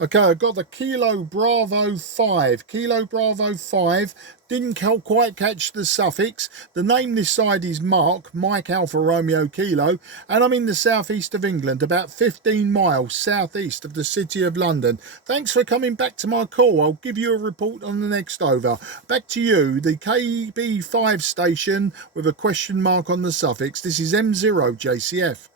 Okay, I got the Kilo Bravo 5. Kilo Bravo 5. Didn't quite catch the suffix. The name this side is Mark, Mike Alpha Romeo Kilo, and I'm in the southeast of England, about 15 miles southeast of the city of London. Thanks for coming back to my call. I'll give you a report on the next over. Back to you, the KB5 station with a question mark on the suffix. This is M0JCF.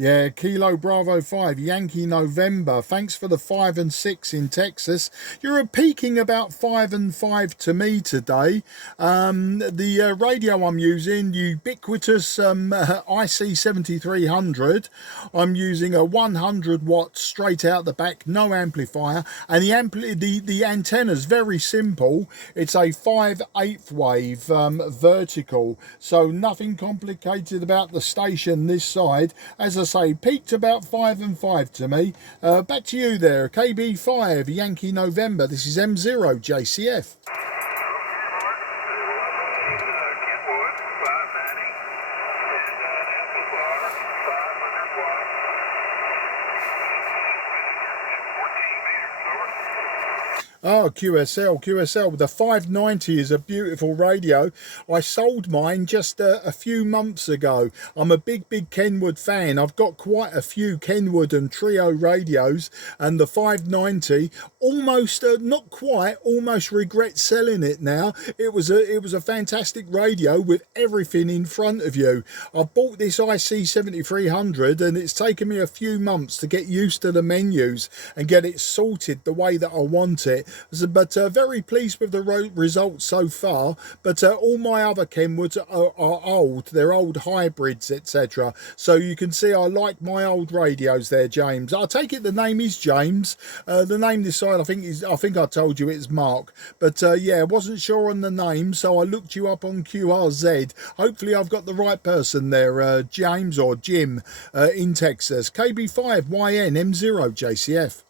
Yeah, Kilo Bravo 5, Yankee November. Thanks for the 5 and 6 in Texas. You're peaking about 5 and 5 to me today. The radio I'm using, ubiquitous IC-7300. I'm using a 100 watt straight out the back, no amplifier. And the antenna's very simple. It's a 5/8 wave vertical. So nothing complicated about the station this side. As I say, peaked about 5 and 5 to me. Back to you there, KB5 Yankee November. This is M0JCF. Oh, QSL. The 590 is a beautiful radio. I sold mine just a few months ago. I'm a big Kenwood fan. I've got quite a few Kenwood and Trio radios, and the 590 almost, not quite, almost regret selling it now. It was a fantastic radio with everything in front of you. I bought this IC-7300 and it's taken me a few months to get used to the menus and get it sorted the way that I want it. But very pleased with the results so far. But all my other Kenwoods are old. They're old hybrids, etc. So you can see I like my old radios there, James. I take it the name is James. The name this side I think I told you it's Mark. But yeah, wasn't sure on the name, so I looked you up on QRZ. Hopefully I've got the right person there, James or Jim in Texas. KB5YN M0JCF.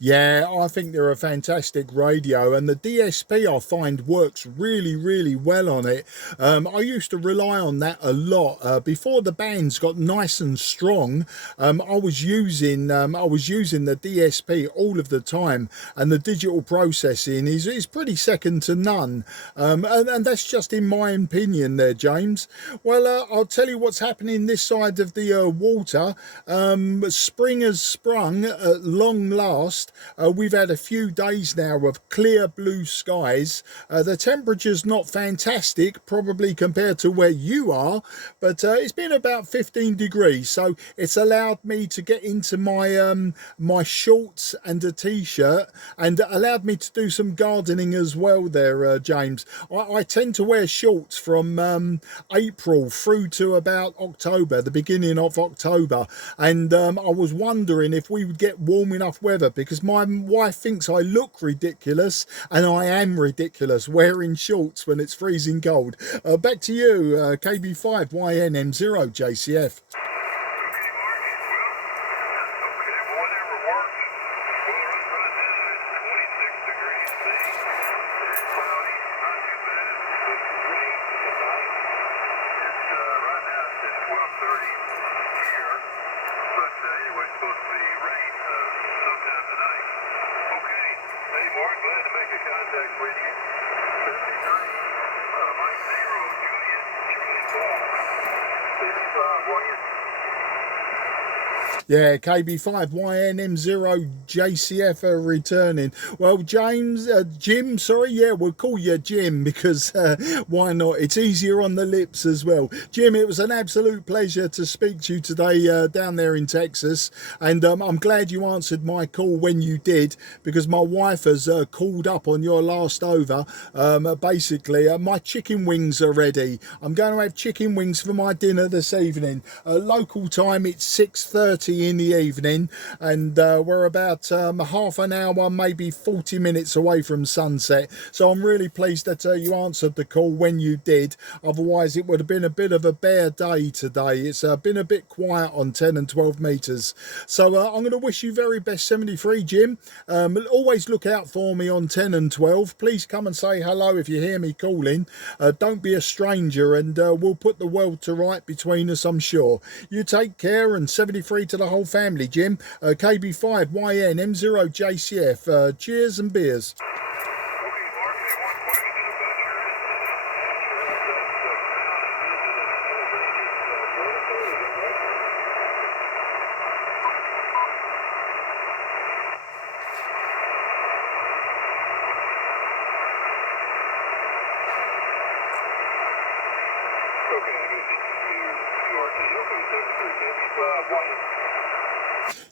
Yeah, I think they're a fantastic radio, and the DSP I find works really well on it. I used to rely on that a lot before the bands got nice and strong. I was using the DSP all of the time, and the digital processing is pretty second to none. And that's just in my opinion there, James. Well, I'll tell you what's happening this side of the water. Spring has sprung at long last. We've had a few days now of clear blue skies. The temperature's not fantastic, probably compared to where you are, but it's been about 15 degrees, so it's allowed me to get into my my shorts and a t-shirt, and allowed me to do some gardening as well there, James. I tend to wear shorts from April through to about October, the beginning of October, and I was wondering if we would get warm enough weather, because my wife thinks I look ridiculous, and I am ridiculous wearing shorts when it's freezing cold. Back to you, KB5YN M0JCF. Yeah, KB5YNM0JCF are returning. Well, Jim, sorry, yeah, we'll call you Jim because why not? It's easier on the lips as well. Jim, it was an absolute pleasure to speak to you today down there in Texas, and I'm glad you answered my call when you did, because my wife has called up on your last over. Basically, my chicken wings are ready. I'm going to have chicken wings for my dinner this evening. Local time, it's 6:30 in the evening, and we're about half an hour, maybe 40 minutes away from sunset. So I'm really pleased that you answered the call when you did. Otherwise it would have been a bit of a bare day today. It's been a bit quiet on 10 and 12 meters. So I'm going to wish you very best 73, Jim. Always look out for me on 10 and 12. Please come and say hello if you hear me calling. Don't be a stranger, and we'll put the world to right between us, I'm sure. You take care, and 73 to the whole family, Jim. KB5YN M0JCF. Cheers and beers.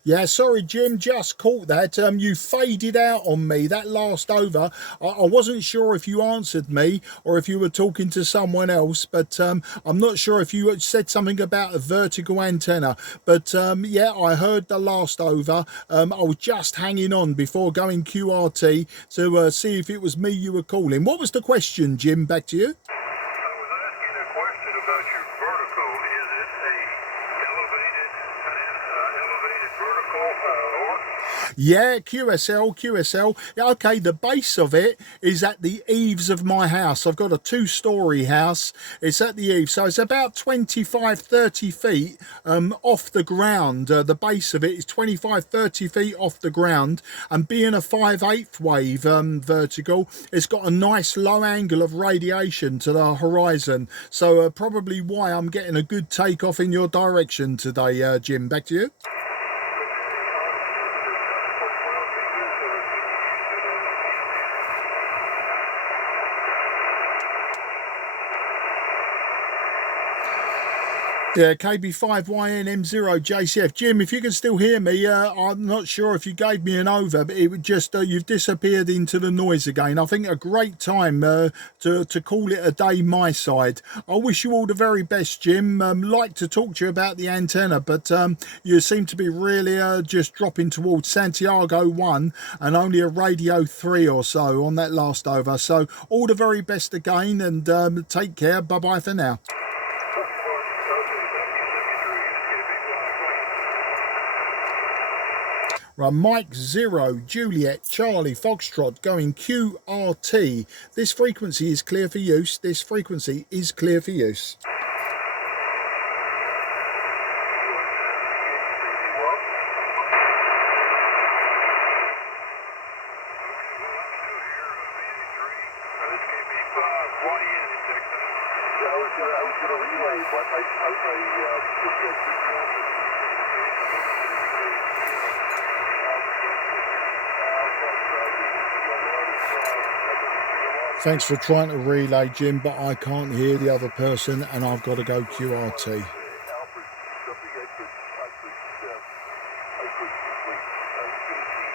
Yeah, sorry, Jim, just caught that. You faded out on me that last over. I wasn't sure if you answered me or if you were talking to someone else, but I'm not sure if you said something about a vertical antenna. But yeah, I heard the last over. I was just hanging on before going QRT to see if it was me you were calling. What was the question, Jim? Back to you. Yeah, QSL. Yeah, okay, the base of it is at the eaves of my house. I've got a 2-story house. It's at the eaves, so it's about 25-30 feet off the ground. The base of it is 25-30 feet off the ground, and being a 5/8 wave vertical, it's got a nice low angle of radiation to the horizon. So probably why I'm getting a good takeoff in your direction today, Jim. Back to you. Yeah, KB5YNM0JCF. Jim, if you can still hear me, I'm not sure if you gave me an over, but it would just, you've disappeared into the noise again. I think a great time to call it a day my side. I wish you all the very best, Jim. Like to talk to you about the antenna, but you seem to be really just dropping towards Santiago 1 and only a radio 3 or so on that last over. So all the very best again, and take care. Bye-bye for now. Right, Mike 0, Juliet, Charlie, Foxtrot going QRT. This frequency is clear for use. This frequency is clear for use. Thanks for trying to relay, Jim, but I can't hear the other person and I've got to go QRT.